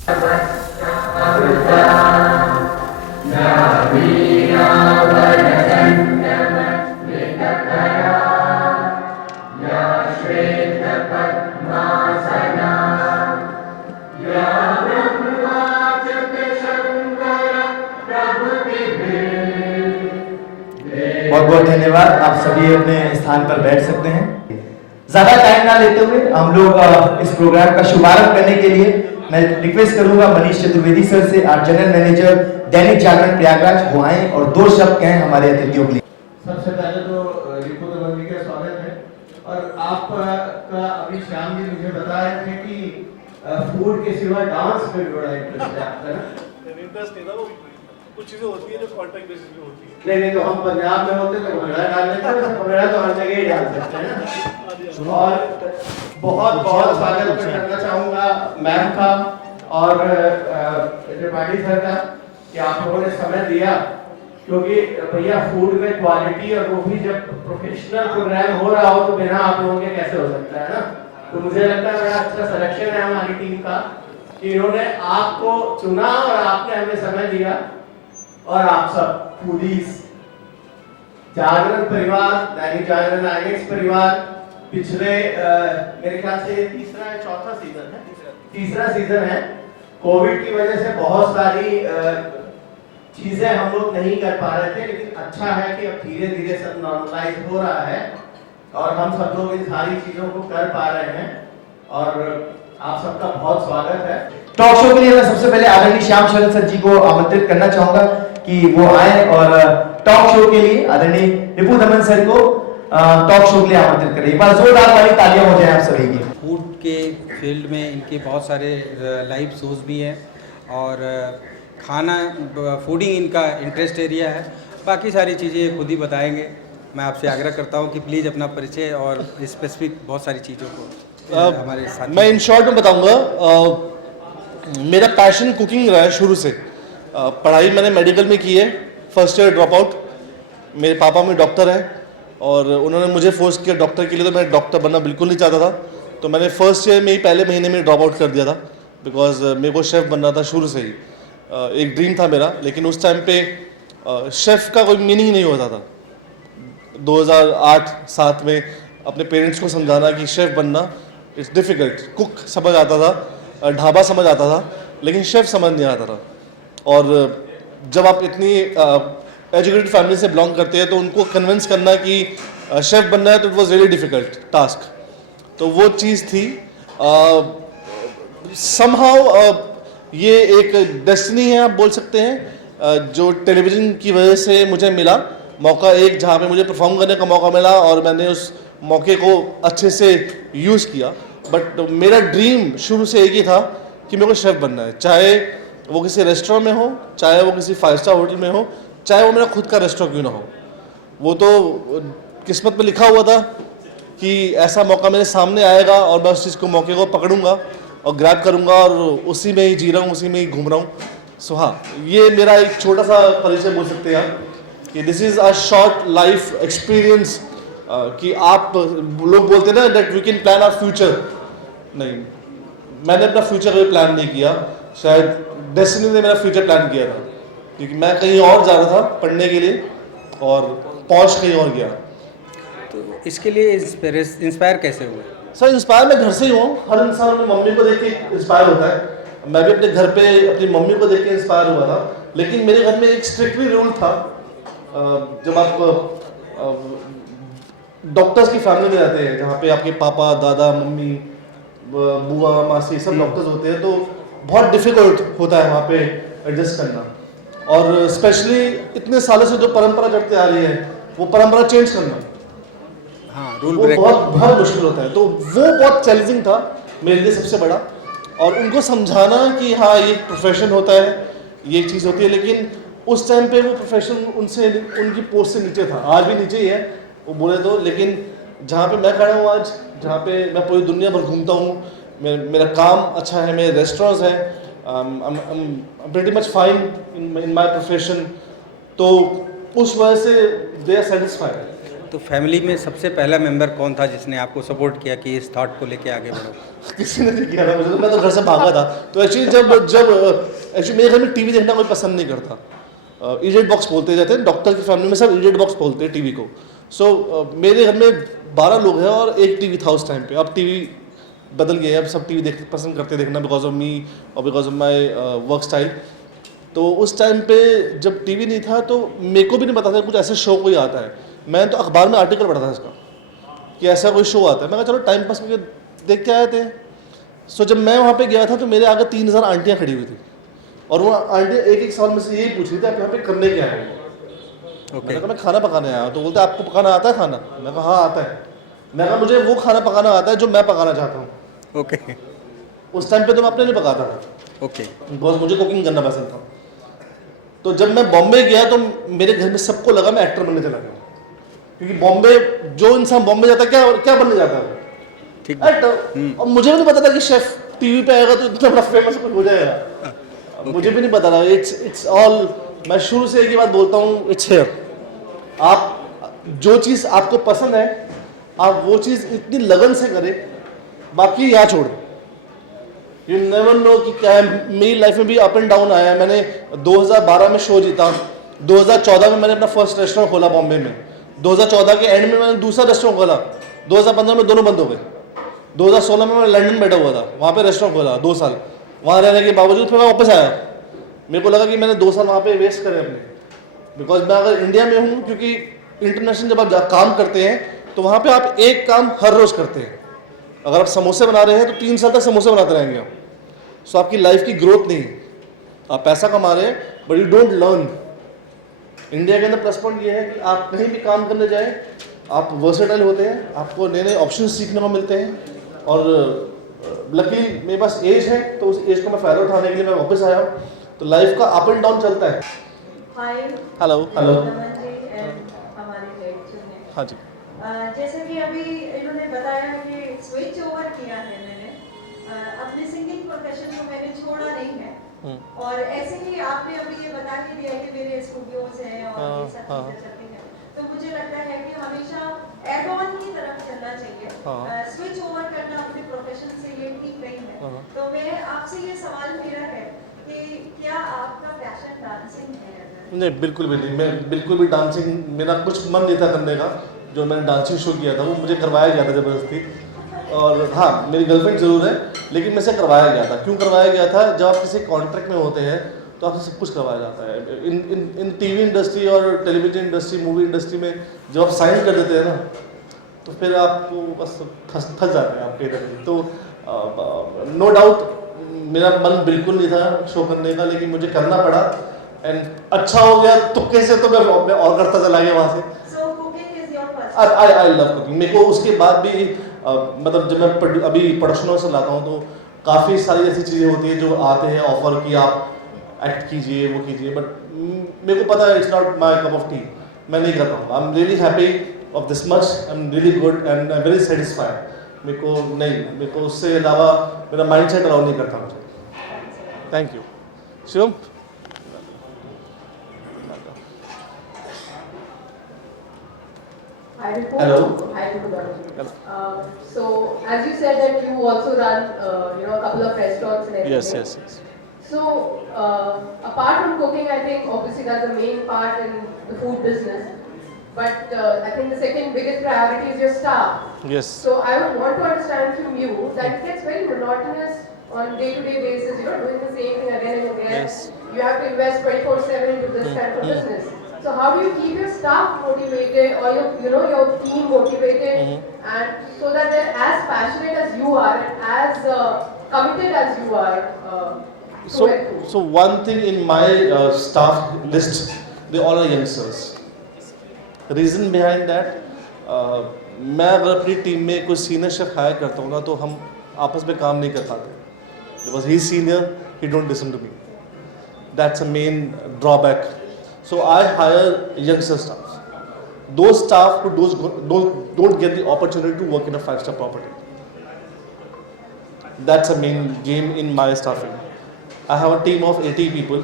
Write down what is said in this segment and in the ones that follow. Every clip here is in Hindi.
बहुत बहुत धन्यवाद। आप सभी अपने स्थान पर बैठ सकते हैं। ज्यादा टाइम ना लेते हुए हम लोग इस प्रोग्राम का शुभारंभ करने के लिए मैं रिक्वेस्ट करूंगा मनीष चतुर्वेदी सर से, are general manager Dainik Jagran Prayagraj, वो आए और दो शब्द कहें हमारे अतिथियों के लिए। सबसे पहले तो रिपु दमन जी का स्वागत है। और आपका अभी श्याम जी मुझे बता रहे थे कि फूड के सिवा डांस में भी बड़ा इंटरेस्ट है आपका ना? इंटरेस्ट नहीं ना, वो कुछ चीजें होती है जो कॉन्ट्रैक्ट बेसिस पे होती है। नहीं तो हम पंजाब में होते तो भंगड़ा डाल लेते हैं, भंगड़ा तो हर जगह ही डाल सकते हैं ना। और बहुत बहुत स्वागत करना चाहूँगा मैम का और त्रिपाठी सर का कि आप लोगों ने समय दिया, क्योंकि भैया फूड में क्वालिटी और वो भी जब प्रोफेशनल प्रोग्राम हो रहा हो तो बिना आप लोगों के कैसे हो सकता है ना। तो मुझे लगता है बड़ा अच्छा सिलेक्शन है हमारी टीम का कि इन्होंने आपको चुना और आपने हमें समय दिया। और आप सब फूडीज, जागरण परिवार, दैनिक जागरण आईएक्स परिवार पिछले मेरे ख्याल से तीसरा या चौथा सीजन है, तीसरा सीजन है। कोविड की वजह से बहुत सारी चीजें हम लोग नहीं कर पा रहे थे, लेकिन अच्छा है कि अब धीरे धीरे सब नॉर्मलाइज हो रहा है और हम सब लोग इन सारी चीजों को कर पा रहे हैं। और आप सबका बहुत स्वागत है। टॉक शो के लिए मैं सबसे पहले आदरणीय श्याम शरण सर जी को आमंत्रित करना चाहूंगा कि वो आए और टॉक शो के लिए आदरणीय रिपु दमन सर को टॉक शो के लिए आमंत्रित करें। एक बार जोरदार वाली तालियां हो जाए आप सभी की। फूड के फील्ड में इनके बहुत सारे लाइव शोज भी हैं और खाना फूडिंग इनका इंटरेस्ट एरिया है। बाकी सारी चीज़ें खुद ही बताएंगे। मैं आपसे आग्रह करता हूं कि प्लीज़ अपना परिचय और स्पेसिफिक बहुत सारी चीज़ों को हमारे साथ। मैं इन शॉर्ट में बताऊंगा, मेरा पैशन कुकिंग रहा है शुरू से। पढ़ाई मैंने मेडिकल में की है, फर्स्ट ईयर ड्रॉप आउट। मेरे पापा में डॉक्टर हैं और उन्होंने मुझे फोर्स किया डॉक्टर के लिए, तो मैं डॉक्टर बनना बिल्कुल नहीं चाहता था। तो मैंने फर्स्ट ईयर में ही पहले महीने में ड्रॉप आउट कर दिया था, बिकॉज मेरे को शेफ़ बनना था शुरू से ही। एक ड्रीम था मेरा, लेकिन उस टाइम पे शेफ़ का कोई मीनिंग नहीं होता था। 2008-7 में अपने पेरेंट्स को समझाना कि शेफ़ बनना इट्स डिफ़िकल्ट। कुक समझ आता था, ढाबा समझ आता था, लेकिन शेफ़ समझ नहीं आता था। और जब आप इतनी एजुकेटेड फैमिली से बिलोंग करते हैं तो उनको कन्विंस करना कि शेफ़ बनना है तो it was really difficult task. तो वो चीज़ थी। समहाउ ये एक डेस्टिनी है आप बोल सकते हैं, जो टेलीविज़न की वजह से मुझे मिला मौका, एक जहाँ पे मुझे परफॉर्म करने का मौका मिला और मैंने उस मौके को अच्छे से यूज़ किया। बट मेरा ड्रीम शुरू से एक ही था कि मेरे को शेफ़ बनना है, चाहे वो किसी रेस्टोरेंट में हो, चाहे वो किसी 5 स्टार होटल में हो, चाहे वो मेरा खुद का रेस्टोरेंट क्यों ना हो। वो तो किस्मत में लिखा हुआ था कि ऐसा मौका मेरे सामने आएगा और मैं उस चीज़ को, मौके को पकड़ूंगा और ग्रैब करूंगा और उसी में ही जी रहा हूँ, उसी में ही घूम रहा हूँ। सो हाँ, ये मेरा एक छोटा सा परिचय बोल सकते हैं आप कि this is a short life experience. कि आप लोग बोलते हैं ना that we can plan our future, नहीं, मैंने अपना फ्यूचर कभी प्लान नहीं किया। शायद डेस्टिनी ने मेरा फ्यूचर प्लान किया था, क्योंकि मैं कहीं और जा रहा था पढ़ने के लिए और पहुंच कहीं और गया। तो इसके लिए इंस्पायर कैसे हुए? सर इंस्पायर मैं घर से ही हूँ। हर इंसान अपनी मम्मी को देख के इंस्पायर होता है। मैं भी अपने घर पे अपनी मम्मी को देख के इंस्पायर हुआ था, लेकिन मेरे घर में एक स्ट्रिक्टली रूल था। जब आप डॉक्टर्स की फैमिली में रहते हैं, जहाँ पे आपके पापा, दादा, मम्मी, बुआ, मासी सब डॉक्टर्स होते हैं, तो बहुत डिफिकल्ट होता है वहाँ पे एडजस्ट करना। और स्पेशली इतने सालों से जो परंपरा चलती आ रही है, वो परंपरा चेंज करना, हाँ, रूल वो ब्रेक बहुत मुश्किल होता है। तो वो बहुत चैलेंजिंग था मेरे लिए सबसे बड़ा। और उनको समझाना कि हाँ ये प्रोफेशन होता है, ये चीज़ होती है, लेकिन उस टाइम पे वो प्रोफेशन उनसे, उनकी पोस्ट से नीचे था। आज भी नीचे ही है वो बोले तो, लेकिन जहाँ पे मैं खड़ा हूँ आज, जहाँ पे मैं पूरी दुनिया भर घूमता हूँ, मेरा काम अच्छा है, मेरे रेस्टोरेंट्स हैं, pretty much fine in my profession. तो उस वजह से दे आर सेटिस्फाइड। तो फैमिली में सबसे पहला मेंबर कौन था जिसने आपको सपोर्ट किया कि इस थॉट को लेके आगे बढ़ो? किसी ने नहीं किया था मुझे, तो मैं तो घर से भागा था। तो एक्चुअली जब एक्चुअली मेरे घर में टीवी देखना कोई पसंद नहीं करता। इजेट बॉक्स बोलते जाते हैं, डॉक्टर की फैमिली में सब इजेट बॉक्स बोलते हैं टीवी को। सो मेरे घर में 12 लोग हैं और एक टीवी था उस टाइम पे। अब टीवी बदल गया है, अब सब टीवी देख पसंद करते देखना बिकॉज ऑफ मी और because of my work style. तो उस टाइम पे जब टीवी नहीं था तो मेरे को भी नहीं पता था कुछ ऐसे शो कोई आता है। मैं तो अखबार में आर्टिकल पढ़ा था इसका कि ऐसा कोई शो आता है। मैं कहा चलो टाइम पास करके देख के आए थे। सो जब मैं वहाँ पे गया था तो मेरे आगे 3000 आंटियाँ खड़ी हुई थी और वो आंटियाँ एक साल में से यही पूछ रही थी आप यहाँ पे करने क्या है। मैंने कहा मैं खाना पकाने आया हूँ। तो बोलते आपको पकाना आता है खाना? मैं कहा हाँ आता है। मैं कहा मुझे वो खाना पकाना आता है जो मैं पकाना चाहता हूँ। ओके उस टाइम पे तो मैं अपने लिए पकाता था ओके बिकॉज मुझे कुकिंग करना पसंद था। तो जब मैं बॉम्बे गया तो मेरे घर में सबको लगा मैं एक्टर बनने चला गया, क्योंकि बॉम्बे जो इंसान बॉम्बे जाता है क्या क्या बनने जाता है? ठीक एक्टर। और मुझे भी नहीं पता था कि शेफ टीवी पे आएगा तो इतना बड़ा फेमस कुछ हो जाएगा। मुझे भी नहीं पता था। इट्स ऑल, मैं शुरू से एक ही बात बोलता हूँ, इट्स हियर। आप जो चीज़ आपको पसंद है आप वो चीज़ इतनी लगन से करें, बाकी यहाँ छोड़। यू नेवर नो कि क्या है। मेरी लाइफ में भी अप एंड डाउन आया है। मैंने 2012 में शो जीता, 2014 में मैंने अपना फर्स्ट रेस्टोरेंट खोला बॉम्बे में, 2014 के एंड में मैंने दूसरा रेस्टोरेंट खोला, 2015 में दोनों बंद हो गए, 2016 में मैं लंदन बैठा हुआ था, वहाँ पे रेस्टोरेंट खोला 2 साल। वहाँ रहने के बावजूद फिर मैं वापस आया। मेरे को लगा कि मैंने 2 साल वहाँ पे वेस्ट करे अपने, बिकॉज मैं अगर इंडिया में हूँ, क्योंकि इंटरनेशनल जब आप काम करते हैं तो वहाँ पे आप एक काम हर रोज़ करते हैं। अगर आप समोसे बना रहे हैं तो 3 साल तक समोसे बनाते रहेंगे आप। सो आपकी लाइफ की ग्रोथ नहीं, आप पैसा कमा रहे हैं but you don't learn. India के अंदर प्लस पॉइंट ये है कि आप कहीं भी काम करने जाए आप वर्सेटाइल होते हैं, आपको नए नए ऑप्शन सीखने को मिलते हैं। और लकीली मेरे पास एज है तो उस एज का मैं फ़ायदा उठाने के लिए मैं वापस आया हूँ। तो लाइफ का अप एंड डाउन चलता है। हेलो हेलो हाँ जी। जैसे कि अभी इन्होंने बताया कि स्विच ओवर किया है मैंने, अपने सिंगिंग प्रोफेशन को मैंने छोड़ा नहीं है। और ऐसे ही आपने अभी ये बता ही दिया कि मेरे स्टूडियोज हैं और ये सब चीजें चलती हैं, तो मुझे लगता है कि हमेशा एड ऑन की तरफ चलना चाहिए। स्विच ओवर करना अपने प्रोफेशन से ये ठीक नहीं है। तो मैं आपसे ये सवाल मेरा है कि क्या आपका पैशन डांसिंग है? नहीं बिल्कुल भी नहीं। मैं बिल्कुल भी डांसिंग, मेरा कुछ मन नहीं था करने का। जो मैंने डांसिंग शो किया था वो मुझे करवाया गया था ज़बरदस्ती। और हाँ मेरी गर्लफ्रेंड ज़रूर है लेकिन मेरे से करवाया गया था। क्यों करवाया गया था? जब आप किसी कॉन्ट्रैक्ट में होते हैं तो आपसे सब कुछ करवाया जाता है। इन टीवी इंडस्ट्री और टेलीविजन इंडस्ट्री, मूवी इंडस्ट्री में जब आप साइन कर देते हैं ना तो फिर आपको बस फंस जाते हैं आपके इधर। तो नो डाउट मेरा मन बिल्कुल नहीं था शो करने का, लेकिन मुझे करना पड़ा एंड अच्छा हो गया। तुक्के से तो मैं और करता चला गया वहाँ से। I love cooking. मेरे को उसके बाद भी मतलब जब मैं अभी प्रोडक्शन हाउस से लाता हूँ तो काफ़ी सारी ऐसी चीज़ें होती हैं जो आते हैं ऑफर कि आप एक्ट कीजिए वो कीजिए, बट मेरे को पता है it's not my cup of T. मैं नहीं करता हूँ। I am really happy of this much, I am really good and I am very satisfied. मेरे को उससे अलावा मेरा माइंड सेट अलाउ नहीं करता मुझे। Thank you Shivam. Hello. Hi, so, as you said that you also run, a couple of restaurants and everything. Yes. So, apart from cooking, I think obviously that's the main part in the food business. But I think the second biggest priority is your staff. Yes. So, I would want to understand from you that it gets very monotonous on day-to-day basis. You're doing the same thing again and again. Yes. You have to invest 24/7 into this kind of business. So how do you keep your staff motivated or your team motivated, and so that they're as passionate as you are and as committed as you are? So one thing in my staff list, they all are youngsters. Reason behind that, मैं अगर अपनी टीम में कोई सीनियर शेफ हायर करता हूँ ना तो हम आपस में काम नहीं कर पाते, because he is senior, he don't listen to me. That's a main drawback. So I hire youngster staff, those staff who don't get the opportunity to work in a 5-star property. That's a main game in my staffing. I have a team of 80 people.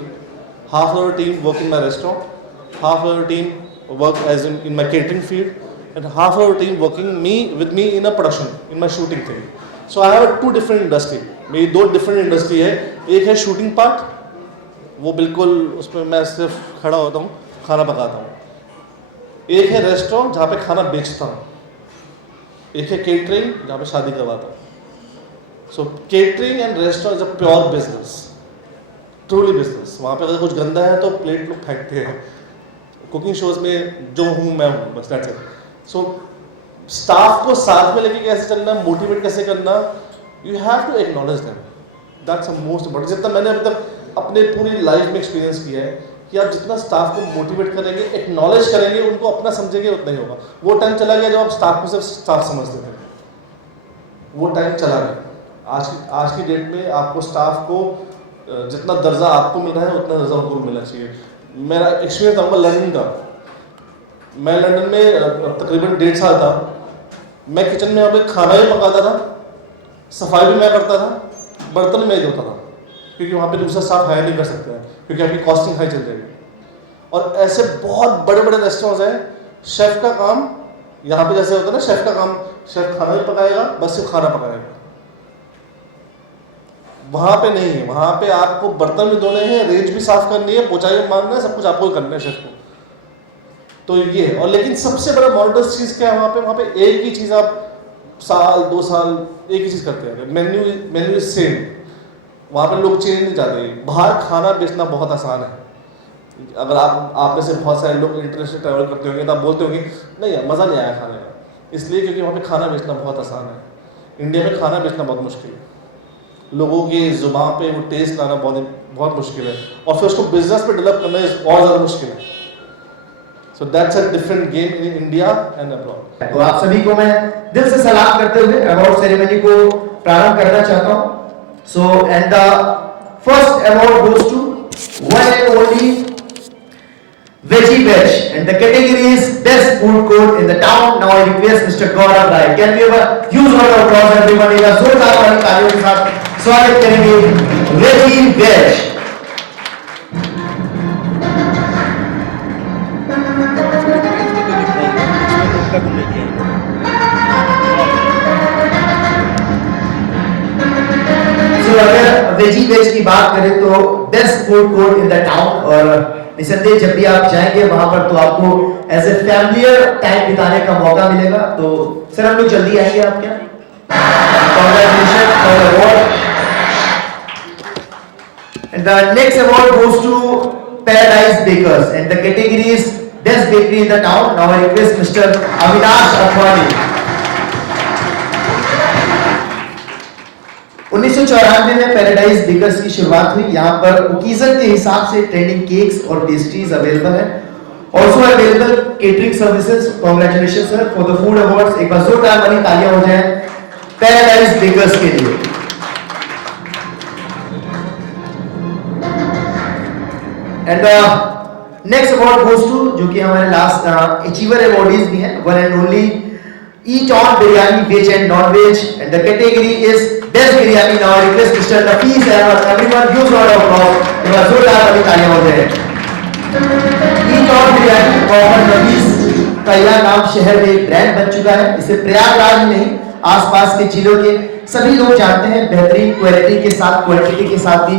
Half of our team work in my restaurant, half of our team work as in my catering field, and half of our team working with me in a production, in my shooting thing. So I have two different industry. मेरी दो different industry है. एक है shooting part, वो बिल्कुल उसमें मैं सिर्फ खड़ा होता हूँ, खाना पकाता हूँ. एक है रेस्टोरेंट जहाँ पे खाना बेचता हूँ. एक है केटरिंग जहाँ पे शादी करवाता हूँ. So catering and restaurant is a pure business, truly business. वहाँ पे अगर कुछ गंदा है तो प्लेट लोग फेंकते हैं. कुकिंग शोज में जो हूँ मैं हूँ, बस दैट्स इट. सो स्टाफ को साथ में लेके कैसे चलना, मोटिवेट कैसे करना, you have to acknowledge them. That's the most important. जितना मैंने अभी तक अपने पूरी लाइफ में एक्सपीरियंस किया है कि आप जितना स्टाफ को मोटिवेट करेंगे, एक्नॉलेज करेंगे, उनको अपना समझेंगे, उतना ही होगा. वो टाइम चला गया जब आप स्टाफ को सिर्फ स्टाफ समझते थे. वो टाइम चला गया. आज की डेट में आपको स्टाफ को जितना दर्जा आपको मिल रहा है उतना दर्जा उनको मिलना चाहिए. मेरा एक्सपीरियंस था लंदन का. मैं लंदन में तकरीबन 1.5 साल था. मैं किचन में यहाँ पे खाना भी पकाता था, सफाई भी मैं करता था, बर्तन मैं धोता था, क्योंकि वहाँ पे दूसरा स्टाफ हायर नहीं कर सकते हैं, क्योंकि आपकी कॉस्टिंग हाई चल जाएगी. और ऐसे बहुत बड़े बड़े रेस्टोरेंट्स हैं. शेफ़ का काम यहाँ पे जैसे होता है ना, शेफ़ का काम, शेफ़ खाना भी पकाएगा, बस सिर्फ खाना पकाएगा. वहाँ पे नहीं है. वहाँ पे आपको बर्तन भी धोने हैं, रेंज भी साफ करनी है, पोछा भी मारना है, सब कुछ आपको करना है शेफ़ को. तो ये. और लेकिन सबसे बड़ा मॉडर्न चीज़ क्या है वहाँ पे एक ही चीज़ आप साल 2 साल एक ही चीज़ करते हैं. Menu is same. वहाँ पे लोग चेंज नहीं चाहते. बाहर खाना बेचना बहुत आसान है. अगर आप में से बहुत सारे लोग इंटरनेशनल ट्रैवल करते होंगे तो आप बोलते होंगे नहीं यार मज़ा नहीं आया खाने का. इसलिए क्योंकि वहाँ पे खाना बेचना बहुत आसान है. इंडिया में खाना बेचना बहुत मुश्किल है. लोगों के ज़ुबान पे वो टेस्ट लाना बहुत मुश्किल है, और फिर उसको बिजनेस पे डेवलप करना और ज़्यादा मुश्किल है. So that's a different game in India and abroad. तो आप सभी को मैं दिल से सलाम करते हुए अवार्ड सेरेमनी को प्रारंभ करना चाहता हूं. So and the first award goes to one and only Veggie Veg, and the category is Best Food Court in the town. Now I request Mr. Gaurav Rai. Can we have a huge round of applause everyone? एक बार जोरदार वाली तालियों के साथ स्वागत करेंगे Veggie Veg. So अगर Veggie Veg की बात करें तो Best Food Court in the town, और निसंदेह जब भी आप जाएंगे वहां पर तो आपको एज ए फैमिलियर टाइम बिताने का मौका मिलेगा. तो सर हम लोग जल्दी आएंगे आप क्या? Congratulations for the award. And the next award goes to Paradise Bakers, and the category is Best Bakery in the town. Now I request Mr. Avinash Athwani. 1994 में पैराडाइज बेकर्स की शुरुआत हुई. यहाँ पर ओकेजन के हिसाब से ट्रेंडिंग केक्स और पेस्ट्रीज अवेलेबल है. Also available catering services. Congratulation sir for the food awards. एक बार जोरदार वाली तालियां हो जाए पैराडाइज बेकर्स के लिए. And the next award goes to, जो कि हमारे लास्ट अचीवर अवार्डीज भी हैं, one and only Eat On Biryani Veg and Non-Veg, and the category is Best Biryani. Now I request Mr. Nafees Ahmed. Everyone huge round of applause. एक बार जोरदार वाली तालियां हो जाए. Eat On Biryani और नफीस का यह नाम शहर में एक ब्रांड बन चुका है. इसे प्रयागराज ही नहीं आसपास के जिलों के सभी लोग जानते हैं. बेहतरीन क्वालिटी के साथ क्वांटिटी के साथ भी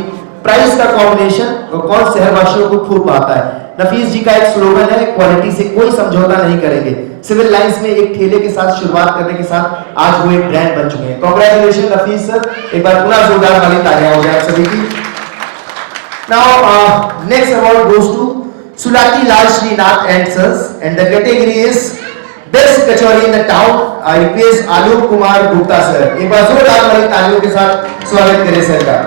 प्राइस का कॉम्बिनेशन कौन शहरवासियों को खूब पाता है. नफीस जी का एक स्लोगन है, क्वालिटी से कोई समझौता नहीं करेंगे. सिविल लाइंस में एक ठेले के साथ शुरुआत करने के साथ आज वो एक ब्रांड बन चुके हैं. कांग्रेचुलेशन नफीस सर. एक बार पूरा जोरदार वाली तालियां हो जाए सभी की. Now next award goes to Sulaki Lal Shrinath and sons, and the category is best kachori in the town. I request Alok Kumar Gupta sir. एक बार जोरदार वाली तालियों के साथ स्वागत करें सर का.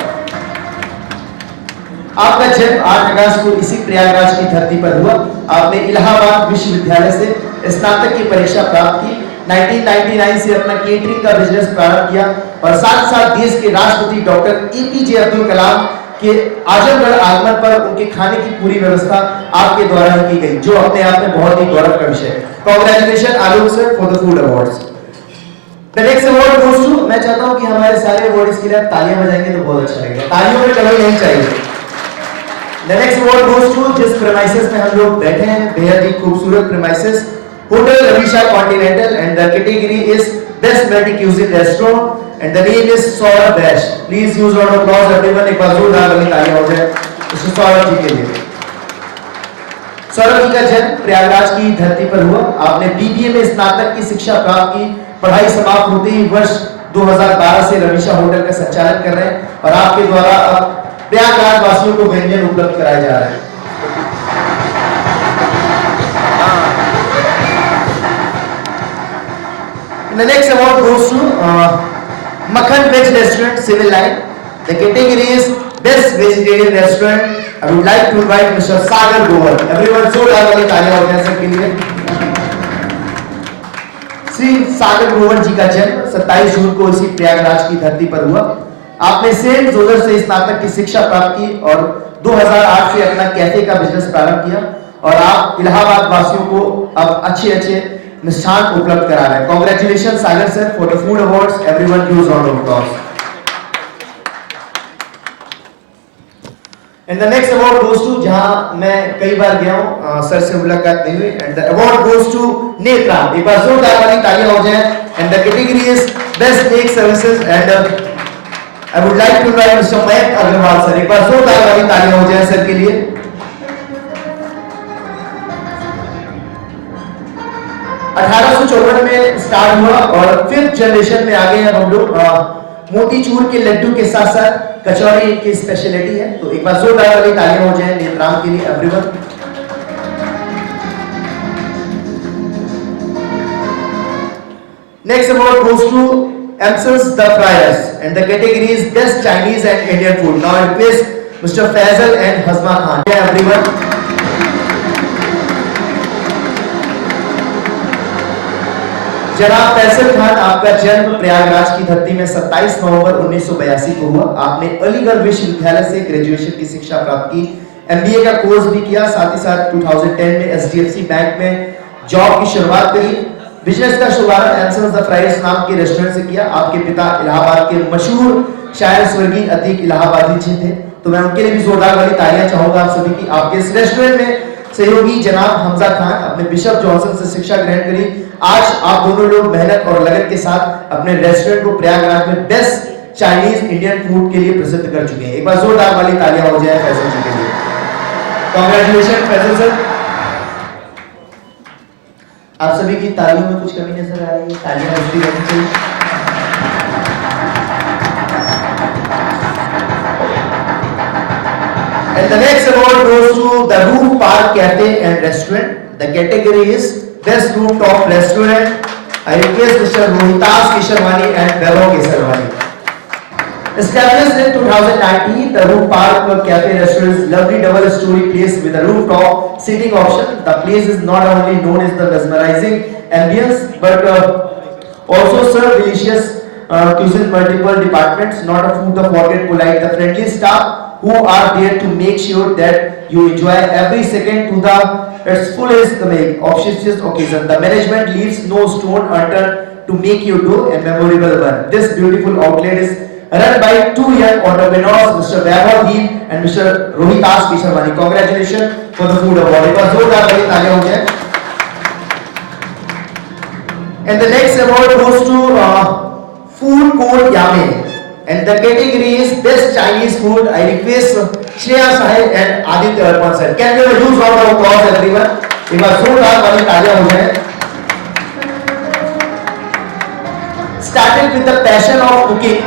आपका जन्म 8 अगस्त को इसी प्रयागराज की धरती पर हुआ. आपने इलाहाबाद विश्वविद्यालय से स्नातक की परीक्षा प्राप्त की. 1999 से अपना केटरिंग का बिजनेस प्रारंभ किया और साथ साथ देश के राष्ट्रपति डॉक्टर APJ अब्दुल कलाम के आजमगढ़ आगमन पर उनके खाने की पूरी व्यवस्था आपके द्वारा की गई, जो अपने आप में बहुत ही गौरव का विषय है. Congratulation Alok sir for the food awards. The next award goes to, मैं चाहता हूं कि हमारे सारे अवार्ड्स के लिए आप तालियां बजाएंगे तो बहुत अच्छा लगेगा. तालियों में कमी नहीं चाहिए. The next award goes to जिस प्रेमाइसेस में हम लोग बैठे हैं, बेहद ही खूबसूरत premises, Hotel Ravisha Continental, and the category is Best Multi Cuisine Restaurant, and the name is Saurabh Dash. Please use round of applause everyone. एक बार जोरदार वाली तालियां हो जाए मिस्टर सौरभ जी के लिए। सौरभ जी का जन्म प्रयागराज की धरती पर हुआ। आपने बीबीए में स्नातक की शिक्षा प्राप्त की। पढ़ाई समाप्त होते ही वर्ष 2012 से रविशा होटल का संचालन कर रहे हैं और आपके द्वारा अब प्रयागराज वासियों को व्यंजन उपलब्ध कराए जा रहे हैं। The next award goes to Makhan Veg Restaurant Civil Line. The category is Best Vegetarian Restaurant. I would like to invite Mr. Sagar Grover. Everyone, so वाली तालियां हो जाए सबके लिए। श्री सागर ग्रोवर जी का जन्म 27 जून को इसी प्रयागराज की धरती पर हुआ। आपने सेंट जोसेफ से स्नातक की शिक्षा प्राप्त की और 2008 से अपना कैफे का बिजनेस प्रारंभ किया और आप इलाहाबाद वासियों को अब अच्छे मिष्ठान उपलब्ध करा रहे हैं। Congratulation Sagar sir for the food awards. Everyone gives round of applause. And the next award goes to, जहां मैं कई बार गया हूं सर से मुलाकात नहीं हुई, and the award goes to Netram. एक बार जोरदार वाली तालियां हो जाए। And the category is best Nek services, and I would like to invite mister Mayank Agarwal sir. एक बार जोरदार वाली तालियां हो जाए सर के लिए। 1854 में स्टार्ट हुआ और 5th जनरेशन में आ गए हैं हम लोग। मोतीचूर के लड्डू के साथ साथ कचौरी की स्पेशलिटी है, तो एक बार जोरदार वाली तालियां हो जाए नेत्राम के लिए everyone. Next award goes to Emsals the fryers, and the category is best Chinese and Indian food. Now request mister Faizal and Hazma Khan everyone. जनाब फैसल खान, आपका जन्म प्रयागराज की धरती में 27 नवंबर 1982 को हुआ। आपने अलीगढ़ विश्वविद्यालय से ग्रेजुएशन की शिक्षा प्राप्त की, एमबीए का कोर्स भी किया, साथ ही साथ 2010 में एचडीएफसी बैंक में जॉब की शुरुआत करी। बिजनेस का शुभारंभ एम्सल्स द फ्रायर्स नाम के रेस्टोरेंट से किया। आपके पिता इलाहाबाद के मशहूर शायर स्वर्गीय अतीक इलाहाबादी जी थे, तो मैं उनके लिए भी जोरदार वाली तालियां चाहूंगा आप सभी की। आपके इस रेस्टोरेंट में सहयोगी जनाब हमजा खान अपने बिशप जॉनसन से शिक्षा ग्रहण करी। आज आप दोनों लोग मेहनत और लगन के साथ अपने रेस्टोरेंट को प्रयागराज में बेस्ट चाइनीज इंडियन फूड के लिए प्रसिद्ध कर चुके हैं। एक बार जोरदार वाली तालियां हो जाए फैसल जी के लिए। Congratulation Faisal sir. आप सभी की तालियों में कुछ कमी नजर आ रही है? तालियां बजती रहनी चाहिए। And the next award goes to the Roof Park Cafe and Restaurant. The category is Best Rooftop Restaurant. I request Mr. Rohitas Kesharwani and Vaibhav Kesharwani. Established in 2019, the Roof Park Cafe Restaurant is a lovely double-story place with a rooftop seating option. The place is not only known as the mesmerizing ambience, but also serve delicious cuisine, multiple departments, not a food to forget, polite, the friendly staff who are there to make sure that you enjoy every second to the its fullest auspicious occasion. The management leaves no stone unturned to make your day a memorable one. This beautiful outlet is run by two young entrepreneurs, Mr. Vaibhav Deep and Mr. Rohitas Kesharwani. Congratulations for the food award. एक बार जोरदार वाली तालियां हो जाए। And the next award goes to Food Court Yame. And the category is Best Chinese Food. I request Shreya Sahil and Aditya Arpan sir. Can we have a huge round of applause everyone? एक बार जोरदार वाली तालियां हो जाए। Started with the passion of cooking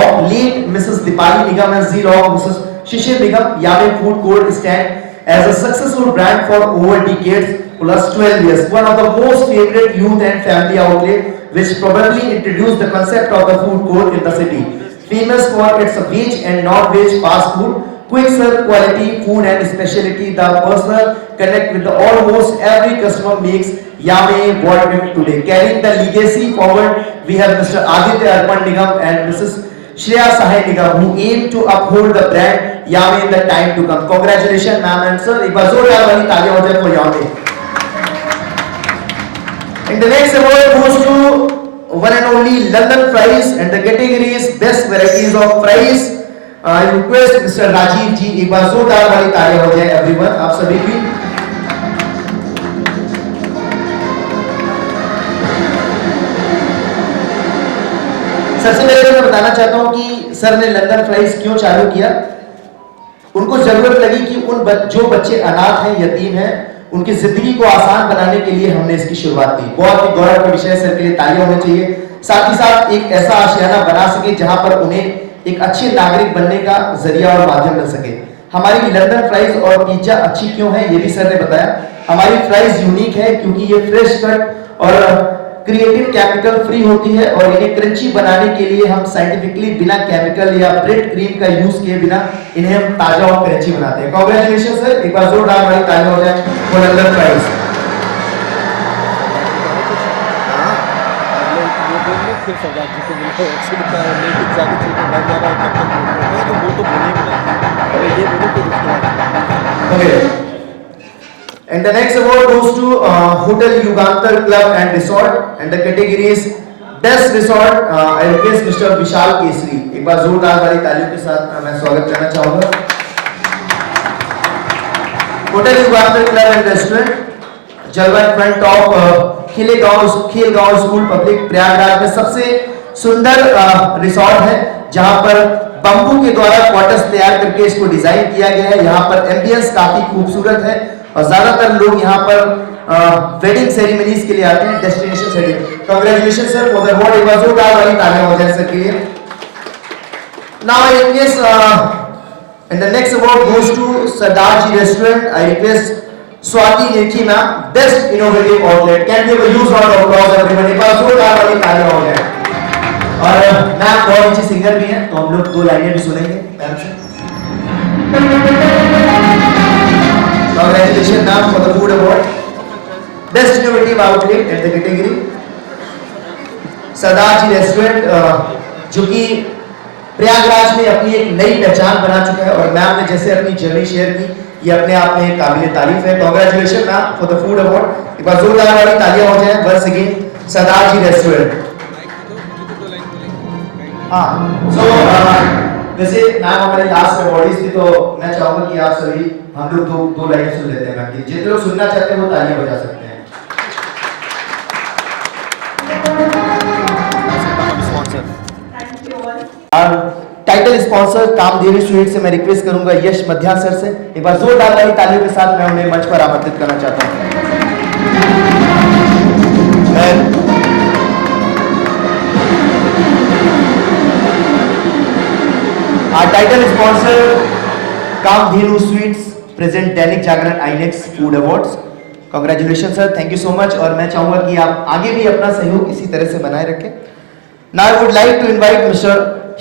of late Mrs. Dipali Nigam and zeal of Mrs. Shishir Nigam, Yame Food Court stand as a successful brand for over decades plus 12 years. One of the most favorite youth and family outlet which probably introduced the concept of the food court in the city. Famous for its veg and non-veg fast food, quick serve quality food and specialty. The personal connect with the almost every customer makes Yame what it today. Carrying the legacy forward, we have Mr. Aditya Arpan Nigam and Mrs. Shreya Sahil Nigam who aim to uphold the brand Yame in the time to come. Congratulations ma'am and sir. एक बार जोरदार वाली तालियां हो जाए for Yame. And the next award goes to one and only London Fries, and the category is Best Varieties of Fries. I request Mr. Rajiv ji, एक बार जोरदार वाली तालियां हो जाए everyone, आप सभी की। सबसे पहले तो मैं बताना चाहता हूं कि सर ने लंदन फ्राइज क्यों चालू किया। उनको जरूरत लगी कि जो बच्चे अनाथ हैं, यतीम हैं, उनकी जिंदगी को आसान बनाने के लिए हमने इसकी शुरुआत की। बहुत ही गौरव का विषय, सर के लिए तालियां होनी चाहिए। साथ ही साथ एक ऐसा आशियाना बना सके जहां पर उन्हें एक अच्छे नागरिक बनने का जरिया और माध्यम मिल सके। हमारी लंदन फ्राइज और पिज्जा अच्छी क्यों है, ये भी सर ने बताया। हमारी फ्राइज यूनिक है क्योंकि ये फ्रेश कट और क्रिएटिव केमिकल फ्री होती है और इन्हें क्रंची बनाने के लिए हम साइंटिफिकली बिना केमिकल या ब्रेड क्रीम का यूज किए बिना इन्हें हम ताजा और क्रंची बनाते हैं। कांग्रेचुलेशन सर, एक बार जोरदार वाली तालियां हो जाए फॉर लंदन फ्राइज। फिर सरदार जी को बोला अच्छी लिखा है नहीं कुछ ज़्यादा चीज़ में बैठ जा रहा है तब तक तो वो तो बोलेंगे ना, अरे ये बोलो तो दूसरी Okay. And the next award goes to Hotel Yugantar Club and Resort, and the category is Best Resort. I request Mr. Vishal Kesri. एक बार जोरदार वाली तालियों के साथ मैं स्वागत करना चाहूँगा। Hotel Yugantar Club and Restaurant, जलवा in front of Khelgaon school public Prayagraj में सबसे सुंदर रिसोर्ट है, जहां पर बम्बू के द्वारा क्वार्टर्स तैयार करके इसको डिजाइन किया गया है। यहाँ पर एम्बियंस काफी खूबसूरत है और ज्यादातर लोग यहाँ पर वेडिंग सेरेमनीज के लिए आते हैं, destination setting. Congratulation sir for the award, एक बार जोरदार वाली तालियां हो जाए सर के लिए। Now I request and the next award goes to Sardar ji restaurant. I request Swati Neki ma'am, best innovative outlet. Can give a huge round of applause everyone, एक बार जोरदार वाली तालियां हो जाए। और मैम बहुत अच्छी सिंगर भी हैं, तो हम लोग 2 लाइनें भी सुनेंगे मैम से। Congratulations ma'am for the food award, best innovative outlet at the category Sardar ji restaurant, जो कि प्रयागराज में अपनी एक नई पहचान बना चुका है। और मैम ने जैसे अपनी जर्नी शेयर की, ये अपने आप में काबिल तारीफ है। Congratulation ma'am for the food award, एक बार जोरदार वाली तालियां हो जाए वंस अगेन सरदार जी रेस्टोरेंट। हाँ, सो वैसे मैम हमारे लास्ट अवार्डीज थी, तो मैं चाहूंगा कि आप सभी हम लोग दो लाइनें सुन लेते हैं मैम की। जितने लोग सुनना चाहते हैं वो तालियां बजा सकते हैं। Thank you all. Title sponsor Kamdevi sweet से मैं रिक्वेस्ट करूंगा यश मध्या सर से, एक बार जोरदार वाली तालियों के साथ मैं उन्हें मंच पर आमंत्रित करना चाहता हूं। Our title sponsor Kamdhenu sweets present Dainik Jagran i next food awards. Congratulation sir, thank you so much. और मैं चाहूंगा कि आप आगे भी अपना सहयोग इसी तरह से बनाए रखें। Now I would like to invite Mr.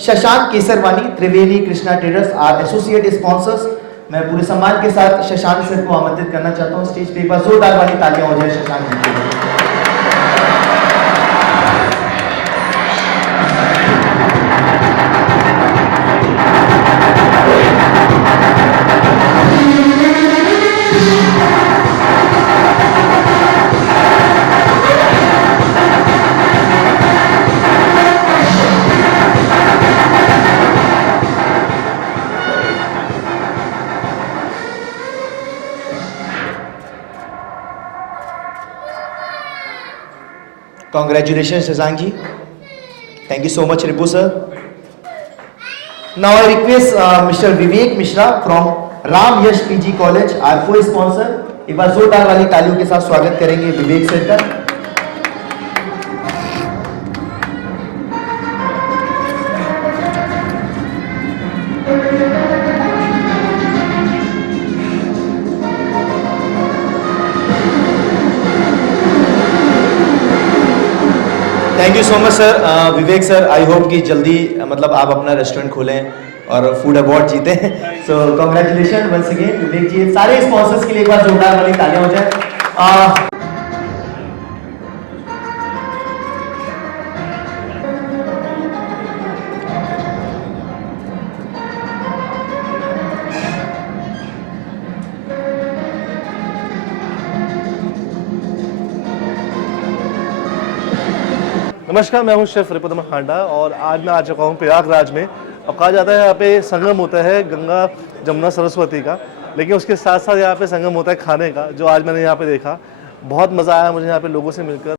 Shashank Kesarwani, Triveni Krishna traders, are associate sponsors. मैं पूरे सम्मान के साथ शशांक सर को आमंत्रित करना चाहता हूं स्टेज पे। एक बार जोरदार वाली तालियां हो जाए शशांक जी के लिए। Congratulations Shashank ji, thank you so much Ripu sir. Now I request Mr. Vivek Mishra from Ram Yash PG College, our co-sponsor। एक बार जोरदार वाली तालियों के साथ स्वागत करेंगे विवेक सर का। Thank you so much sir. Vivek sir, I hope कि जल्दी मतलब आप अपना रेस्टोरेंट खोलें और फूड अवार्ड जीते। सो कांग्रेचुलेशन वंस अगेन विवेक जी। सारे स्पॉन्सर्स के लिए एक बार जोरदार वाली तालियां हो जाए। नमस्कार, मैं हूं शेफ रिपुदम हांडा और आज मैं आ चुका हूं प्रयागराज में। अब कहा जाता है यहाँ पे संगम होता है गंगा जमुना सरस्वती का, लेकिन उसके साथ साथ यहाँ पे संगम होता है खाने का, जो आज मैंने यहाँ पे देखा। बहुत मज़ा आया मुझे यहाँ पे लोगों से मिलकर।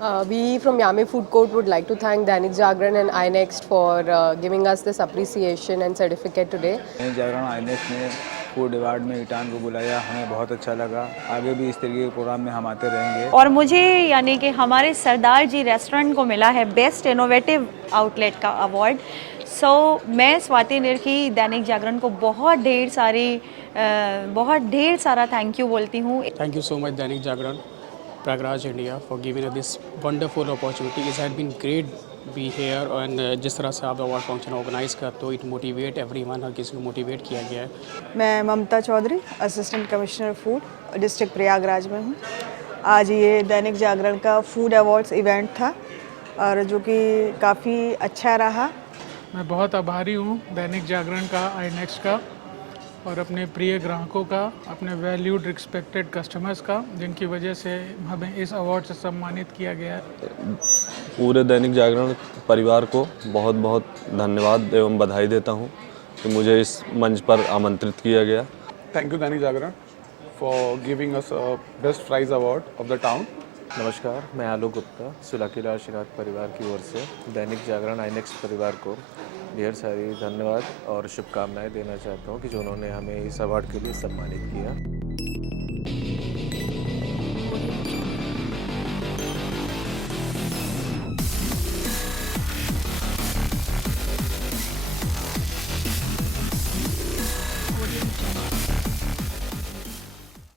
We from Yami Food Court would like to thank Dainik Jagran and iNext for giving us this appreciation and certificate today. जागरण आईनेक्स ने फूड अवार्ड में ईटान को बुलाया, हमें बहुत अच्छा लगा। आगे भी इस तरीके के प्रोग्राम में हम आते रहेंगे। और मुझे यानी कि हमारे सरदार जी रेस्टोरेंट को मिला है बेस्ट इनोवेटिव आउटलेट का अवार्ड। सो मैं स्वाति निरखी दैनिक जागरण को बहुत ढेर सारा थैंक यू बोलती हूँ। Thank you so much, Dainik Jagran, Pragraj India, for giving us this wonderful opportunity. It had been great be here and जिस तरह से आप अवार्ड फंक्शन ऑर्गेनाइज करते हो, इट मोटिवेट एवरीवन, हर किसी को मोटिवेट किया गया है। मैं Mamta Chaudhary, assistant commissioner food, district Prayagraj में हूँ। आज ये दैनिक जागरण का फूड अवार्ड्स इवेंट था और जो कि काफ़ी अच्छा रहा। मैं बहुत आभारी हूँ दैनिक जागरण का, आईनेक्स का और अपने प्रिय ग्राहकों का, अपने वैल्यूड रिस्पेक्टेड कस्टमर्स का, जिनकी वजह से हमें इस अवार्ड से सम्मानित किया गया है। पूरे दैनिक जागरण परिवार को बहुत बहुत धन्यवाद एवं बधाई देता हूँ कि मुझे इस मंच पर आमंत्रित किया गया। Thank you Dainik Jagran for giving us best prize award of the town. नमस्कार, मैं आलोक गुप्ता, सुलाकीलाल श्रीनाथ परिवार की ओर से दैनिक जागरण आईनेक्स परिवार को ढेर सारी धन्यवाद और शुभकामनाएं देना चाहता हूं कि जो उन्होंने हमें इस अवार्ड के लिए सम्मानित किया।